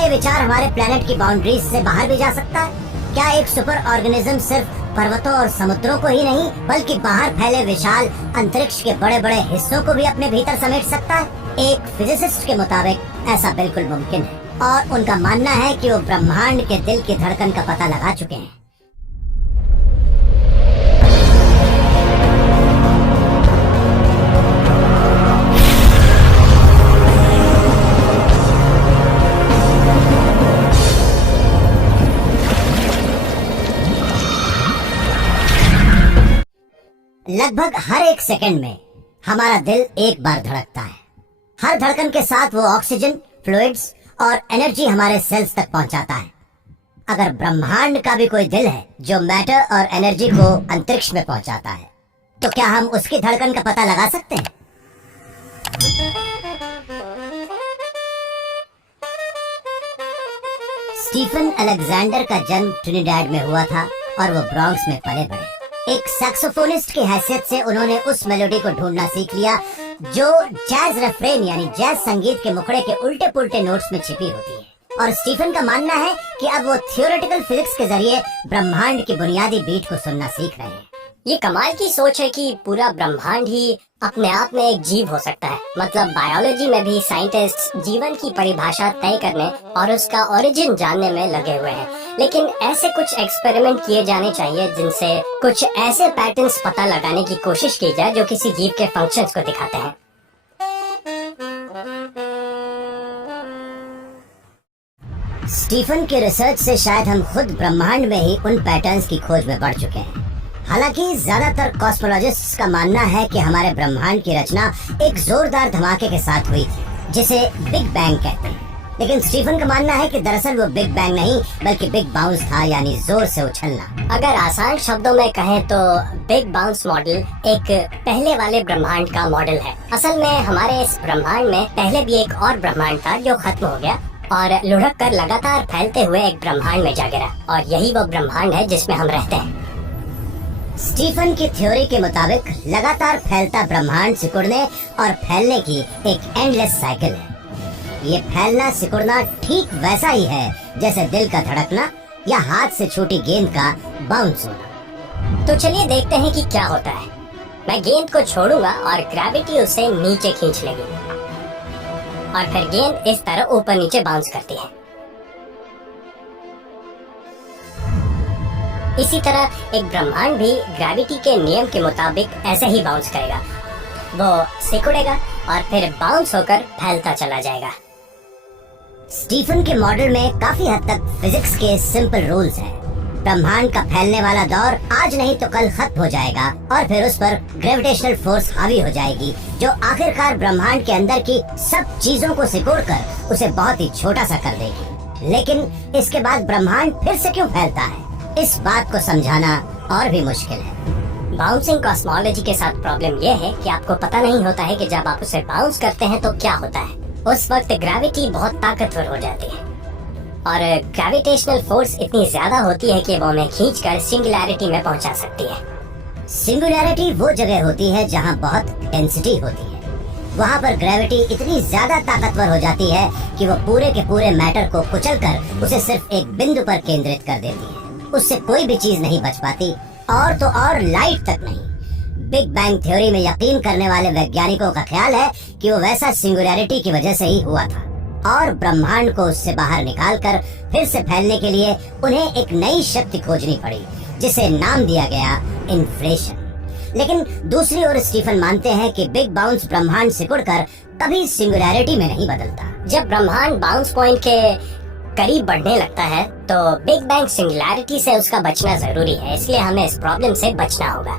ये विचार हमारे प्लेनेट की बाउंड्रीज से बाहर भी जा सकता है? क्या एक सुपर ऑर्गेनिज्म सिर्फ पर्वतों और समुद्रों को ही नहीं बल्कि बाहर फैले विशाल अंतरिक्ष के बड़े बड़े हिस्सों को भी अपने भीतर समेट सकता है? एक फिजिसिस्ट के मुताबिक ऐसा बिल्कुल मुमकिन है और उनका मानना है कि वो ब्रह्मांड के दिल की धड़कन का पता लगा चुके हैं। लगभग हर एक सेकंड में हमारा दिल एक बार धड़कता है। हर धड़कन के साथ वो ऑक्सीजन, फ्लूइड्स और एनर्जी हमारे सेल्स तक पहुंचाता है। अगर ब्रह्मांड का भी कोई दिल है जो मैटर और एनर्जी को अंतरिक्ष में पहुंचाता है, तो क्या हम उसकी धड़कन का पता लगा सकते हैं? स्टीफन अलेक्जेंडर का जन्म ट्रिनिडाड में हुआ था और वो ब्रॉन्क्स में पले बढ़े। एक सैक्सोफोनिस्ट की हैसियत से उन्होंने उस मेलोडी को ढूंढना सीख लिया जो जैज रेफ्रेन यानी जैज संगीत के मुखड़े के उल्टे पुल्टे नोट्स में छिपी होती है। और स्टीफन का मानना है कि अब वो थियोरेटिकल फिजिक्स के जरिए ब्रह्मांड की बुनियादी बीट को सुनना सीख रहे हैं। ये कमाल की सोच है कि पूरा ब्रह्मांड ही अपने आप में एक जीव हो सकता है। मतलब बायोलॉजी में भी साइंटिस्ट जीवन की परिभाषा तय करने और उसका ओरिजिन जानने में लगे हुए हैं। लेकिन ऐसे कुछ एक्सपेरिमेंट किए जाने चाहिए जिनसे कुछ ऐसे पैटर्न्स पता लगाने की कोशिश की जाए जो किसी जीव के फंक्शंस को दिखाते हैं। स्टीफन के रिसर्च से शायद हम खुद ब्रह्मांड में ही उन पैटर्न्स की खोज में बढ़ चुके हैं। हालांकि ज्यादातर कॉस्मोलॉजिस्ट्स का मानना है कि हमारे ब्रह्मांड की रचना एक जोरदार धमाके के साथ हुई थी जिसे बिग बैंग कहते हैं। लेकिन स्टीफन का मानना है कि दरअसल वो बिग बैंग नहीं बल्कि बिग बाउंस था, यानी जोर से उछलना। अगर आसान शब्दों में कहें तो बिग बाउंस मॉडल एक पहले वाले ब्रह्मांड का मॉडल है। असल में हमारे इस ब्रह्मांड में पहले भी एक और ब्रह्मांड था जो खत्म हो गया और लुढ़क कर लगातार फैलते हुए एक ब्रह्मांड में जा गिरा, और यही वो ब्रह्मांड है जिसमें हम रहते हैं। स्टीफन की थ्योरी के मुताबिक लगातार फैलता ब्रह्मांड सिकुड़ने और फैलने की एक एंडलेस साइकिल है। ये फैलना सिकुड़ना ठीक वैसा ही है जैसे दिल का धड़कना या हाथ से छूटी गेंद का बाउंस होना। तो चलिए देखते हैं कि क्या होता है। मैं गेंद को छोड़ूंगा और ग्रेविटी उसे नीचे खींच लेगी और फिर गेंद इस तरह ऊपर नीचे बाउंस करती है। इसी तरह एक ब्रह्मांड भी ग्रेविटी के नियम के मुताबिक ऐसे ही बाउंस करेगा। वो सिकुड़ेगा और फिर बाउंस होकर फैलता चला जाएगा। स्टीफन के मॉडल में काफी हद तक फिजिक्स के सिंपल रूल्स हैं। ब्रह्मांड का फैलने वाला दौर आज नहीं तो कल खत्म हो जाएगा और फिर उस पर ग्रेविटेशनल फोर्स हावी हो जाएगी जो आखिरकार ब्रह्मांड के अंदर की सब चीजों को सिकोड़कर उसे बहुत ही छोटा सा कर देगी। लेकिन इसके बाद ब्रह्मांड फिर से क्यों फैलता है, इस बात को समझाना और भी मुश्किल है। बाउंसिंग कॉस्मोलॉजी के साथ प्रॉब्लम यह है कि आपको पता नहीं होता है कि जब आप उसे बाउंस करते हैं तो क्या होता है। उस वक्त ग्रेविटी बहुत ताकतवर हो जाती है और ग्रेविटेशनल फोर्स इतनी ज्यादा होती है कि वो हमें खींचकर सिंगुलैरिटी में पहुंचा सकती है। सिंगुलैरिटी वो जगह होती है जहां बहुत डेंसिटी होती है। वहां पर ग्रेविटी इतनी ज्यादा ताकतवर हो जाती है कि वो पूरे के पूरे मैटर को कुचलकर उसे सिर्फ एक बिंदु पर केंद्रित कर देती है। उससे कोई भी चीज नहीं बच पाती, और तो और लाइट तक नहीं। बिग बैंग थ्योरी में यकीन करने वाले वैज्ञानिकों का ख्याल है कि वो वैसा सिंगुलैरिटी की वजह से ही हुआ था और ब्रह्मांड को उससे बाहर निकालकर फिर से फैलने के लिए उन्हें एक नई शक्ति खोजनी पड़ी जिसे नाम दिया गया इन्फ्लेशन। लेकिन दूसरी ओर स्टीफन मानते हैं कि बिग बाउंस ब्रह्मांड सिकुड़कर कभी सिंगुलैरिटी में नहीं बदलता। जब ब्रह्मांड बाउंस पॉइंट के करीब बढ़ने लगता है तो बिग बैंग सिंगुलैरिटी से उसका बचना जरूरी है, इसलिए हमें इस प्रॉब्लम से बचना होगा।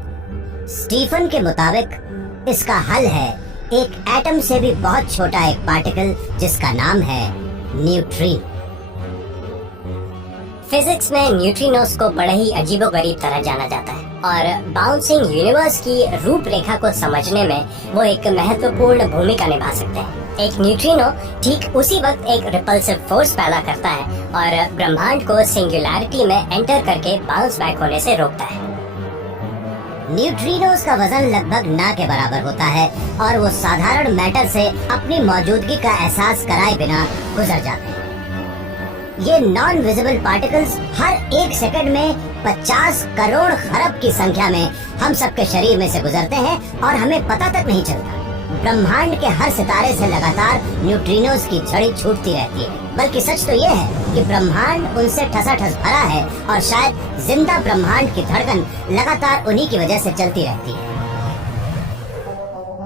स्टीफन के मुताबिक इसका हल है एक एटम से भी बहुत छोटा एक पार्टिकल जिसका नाम है न्यूट्रिनो। फिजिक्स में न्यूट्रिनोस को बड़े ही अजीबोगरीब तरह जाना जाता है और बाउंसिंग यूनिवर्स की रूपरेखा को समझने में वो एक महत्वपूर्ण भूमिका निभा सकते हैं। एक न्यूट्रिनो ठीक उसी वक्त एक रिपल्सिव फोर्स पैदा करता है और ब्रह्मांड को सिंगुलैरिटी में एंटर करके बाउंस बैक होने से रोकता है। न्यूट्रिनोस का वजन लगभग ना के बराबर होता है और वो साधारण मैटर से अपनी मौजूदगी का एहसास कराए बिना गुजर जाते हैं। ये नॉन विजिबल पार्टिकल्स हर एक सेकंड में 50 करोड़ खरब की संख्या में हम सबके शरीर में से गुजरते हैं और हमें पता तक नहीं चलता। ब्रह्मांड के हर सितारे से लगातार न्यूट्रिनोज की झड़ी छूटती रहती है। बल्कि सच तो ये है कि ब्रह्मांड उनसे ठसाठस भरा है और शायद जिंदा ब्रह्मांड की धड़कन लगातार उन्हीं की वजह से चलती रहती है।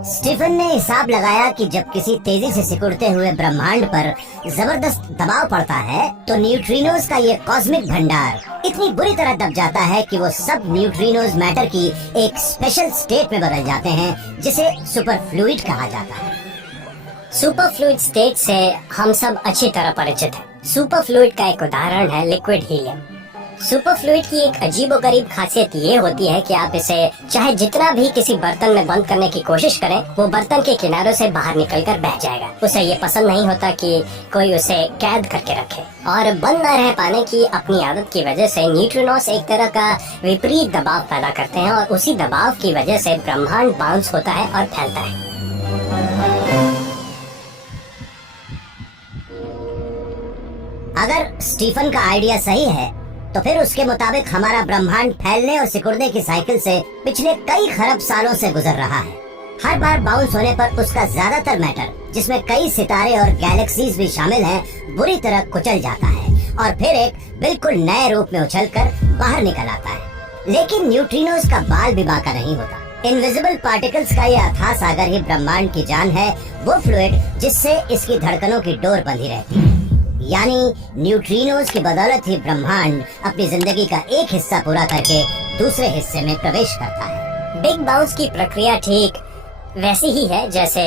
स्टीफन ने हिसाब लगाया कि जब किसी तेजी से सिकुड़ते हुए ब्रह्मांड पर जबरदस्त दबाव पड़ता है तो न्यूट्रिनोज का ये कॉस्मिक भंडार इतनी बुरी तरह दब जाता है कि वो सब न्यूट्रिनोज मैटर की एक स्पेशल स्टेट में बदल जाते हैं जिसे सुपर फ्लूइड कहा जाता है। सुपर फ्लूइड स्टेट से हम सब अच्छी तरह परिचित हैं। सुपर फ्लूइड का एक उदाहरण है लिक्विड हीलियम। सुपर फ्लूइड की एक अजीबोगरीब खासियत ये होती है कि आप इसे चाहे जितना भी किसी बर्तन में बंद करने की कोशिश करें, वो बर्तन के किनारों से बाहर निकलकर बह जाएगा। उसे ये पसंद नहीं होता कि कोई उसे कैद करके रखे, और बंद न रह पाने की अपनी आदत की वजह से न्यूट्रिनोस एक तरह का विपरीत दबाव पैदा करते हैं और उसी दबाव की वजह से ब्रह्मांड बाउंस होता है और फैलता है। अगर स्टीफन का आइडिया सही है तो फिर उसके मुताबिक हमारा ब्रह्मांड फैलने और सिकुड़ने की साइकिल से पिछले कई खरब सालों से गुजर रहा है। हर बार बाउंस होने पर उसका ज्यादातर मैटर, जिसमें कई सितारे और गैलेक्सीज भी शामिल हैं, बुरी तरह कुचल जाता है और फिर एक बिल्कुल नए रूप में उछलकर बाहर निकल आता है। लेकिन न्यूट्रिनोज का बाल भी बांका नहीं होता। इनविजिबल पार्टिकल्स का यह अथाह सागर ही ब्रह्मांड की जान है, वो फ्लूइड जिससे इसकी धड़कनों की डोर बंधी रहती है। यानी न्यूट्रिनोज की बदौलत ही ब्रह्मांड अपनी जिंदगी का एक हिस्सा पूरा करके दूसरे हिस्से में प्रवेश करता है। बिग बाउंस की प्रक्रिया ठीक वैसी ही है जैसे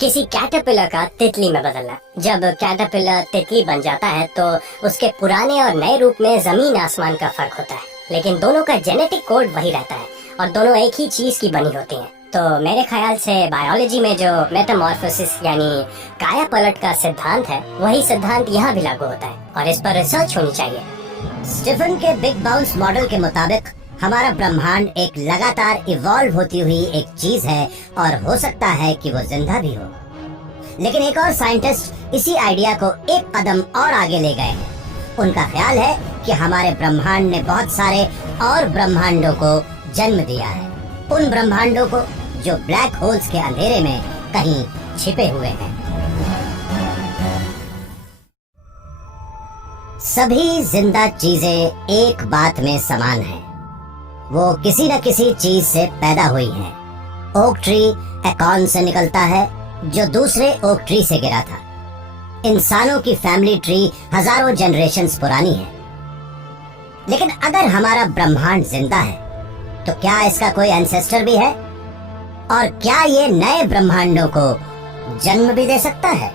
किसी कैटरपिलर का तितली में बदलना। जब कैटरपिलर तितली बन जाता है तो उसके पुराने और नए रूप में जमीन आसमान का फर्क होता है, लेकिन दोनों का जेनेटिक कोड वही रहता है और दोनों एक ही चीज की बनी होती हैं। तो मेरे ख्याल से बायोलॉजी में जो मेटामॉर्फोसिस यानी काया पलट का सिद्धांत है, वही सिद्धांत यहाँ भी लागू होता है और इस पर रिसर्च होनी चाहिए। स्टीफन के बिग बाउंस मॉडल के मुताबिक हमारा ब्रह्मांड एक लगातार इवॉल्व होती हुई एक चीज है और हो सकता है कि वो जिंदा भी हो। लेकिन एक और साइंटिस्ट इसी आइडिया को एक कदम और आगे ले गए हैं। उनका ख्याल है कि हमारे ब्रह्मांड ने बहुत सारे और ब्रह्मांडों को जन्म दिया है, उन ब्रह्मांडों को जो ब्लैक होल्स के अंधेरे में कहीं छिपे हुए हैं। सभी जिंदा चीजें एक बात में समान हैं, वो किसी न किसी चीज से पैदा हुई हैं। ओक ट्री एकॉर्न से निकलता है जो दूसरे ओक ट्री से गिरा था। इंसानों की फैमिली ट्री हजारों जनरेशन्स पुरानी है। लेकिन अगर हमारा ब्रह्मांड जिंदा है तो क्या इसका कोई एंसेस्टर भी है? और क्या ये नए ब्रह्मांडों को जन्म भी दे सकता है?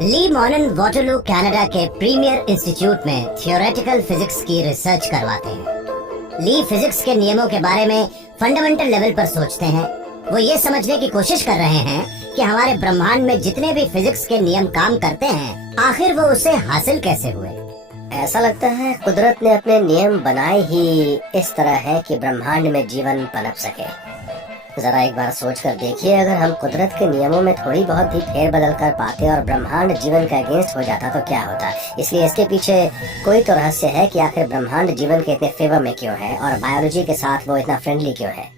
ली मॉनन वाटरलू कनाडा के प्रीमियर इंस्टीट्यूट में थियोरेटिकल फिजिक्स की रिसर्च करवाते हैं। ली फिजिक्स के नियमों के बारे में फंडामेंटल लेवल पर सोचते हैं। वो ये समझने की कोशिश कर रहे हैं कि हमारे ब्रह्मांड में जितने भी फिजिक्स के नियम काम करते हैं, आखिर वो उसे हासिल कैसे हुए। ऐसा लगता है कुदरत ने अपने नियम बनाए ही इस तरह है कि ब्रह्मांड में जीवन पनप सके। जरा एक बार सोच कर देखिए, अगर हम कुदरत के नियमों में थोड़ी बहुत भी फेर बदल कर पाते और ब्रह्मांड जीवन का अगेंस्ट हो जाता तो क्या होता। इसलिए इसके पीछे कोई तो रहस्य है कि आखिर ब्रह्मांड जीवन के इतने फेवर में क्यों है और बायोलॉजी के साथ वो इतना फ्रेंडली क्यों है।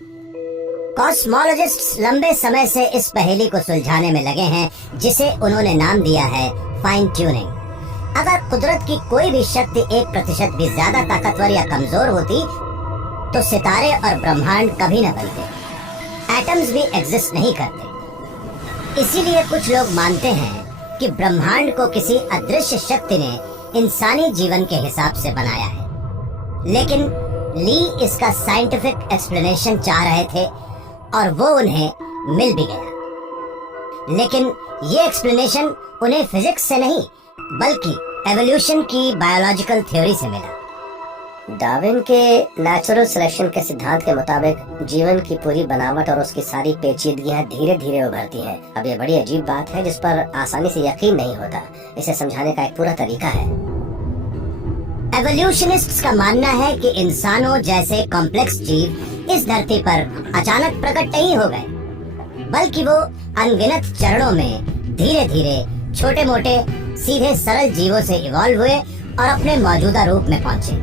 कॉस्मोलॉजिस्ट्स लंबे समय से इस पहेली को सुलझाने में लगे हैं, जिसे उन्होंने नाम दिया है फाइन ट्यूनिंग। अगर कुदरत की कोई भी शक्ति 1% भी ज्यादा ताकतवर या कमजोर होती तो सितारे और ब्रह्मांड कभी न बनते, एटम्स भी एग्जिस्ट नहीं करते। इसीलिए कुछ लोग मानते हैं कि ब्रह्मांड को किसी अदृश्य शक्ति ने इंसानी जीवन के हिसाब से बनाया है। लेकिन ली इसका साइंटिफिक एक्सप्लेनेशन चाह रहे थे और वो उन्हें मिल भी गया। लेकिन ये एक्सप्लेनेशन उन्हें फिजिक्स से नहीं बल्कि एवोल्यूशन की बायोलॉजिकल थ्योरी से मिला। डार्विन के नेचुरल सिलेक्शन के सिद्धांत के मुताबिक जीवन की पूरी बनावट और उसकी सारी पेचीदगियां धीरे धीरे उभरती हैं। अब ये बड़ी अजीब बात है जिस पर आसानी से यकीन नहीं होता। इसे समझाने का एक पूरा तरीका है। एवोल्यूशनिस्ट्स का मानना है कि इंसानों जैसे कॉम्प्लेक्स जीव इस धरती पर अचानक प्रकट नहीं हो गए, बल्कि वो अनगिनत चरणों में धीरे धीरे छोटे मोटे सीधे सरल जीवों से इवॉल्व हुए और अपने मौजूदा रूप में पहुंचे।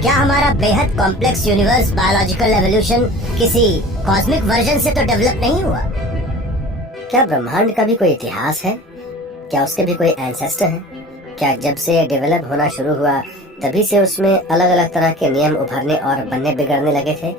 क्या हमारा बेहद कॉम्प्लेक्स यूनिवर्स बायोलॉजिकल एवोल्यूशन किसी कॉस्मिक वर्जन से तो डेवलप नहीं हुआ? क्या ब्रह्मांड का भी कोई इतिहास है? क्या उसके भी कोई एंसेस्टर हैं? क्या जब से ये डेवलप होना शुरू हुआ तभी से उसमें अलग अलग तरह के नियम उभरने और बनने बिगड़ने लगे थे?